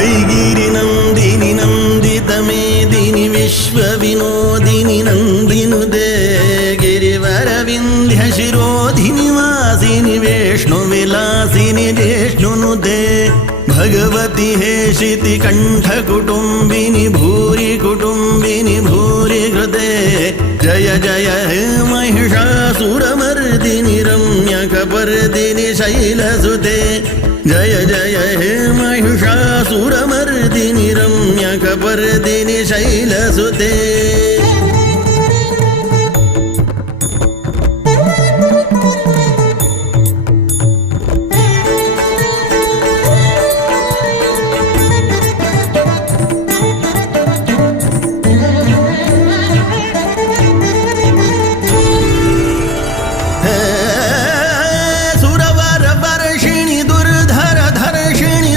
ऐगिरिनन्दिनि नन्दितमेदिनि विश्वविनोदिनि नन्दिनुदे गिरिवरविन्ध्यशिरोधिनि वासिनि वेष्णुविलासिनि जिष्णुनुदे भगवति हेशिति कण्ठकुटुम्बिनि भूरि कुटुम्बिनि भूरि कृते जय जय हे महिषासुरमर्दिनि रम्यकपर्दिनि शैलसुते जय जय हे महिषासुरमर्दिनि रम्यकपर्दिनि शैलसुते।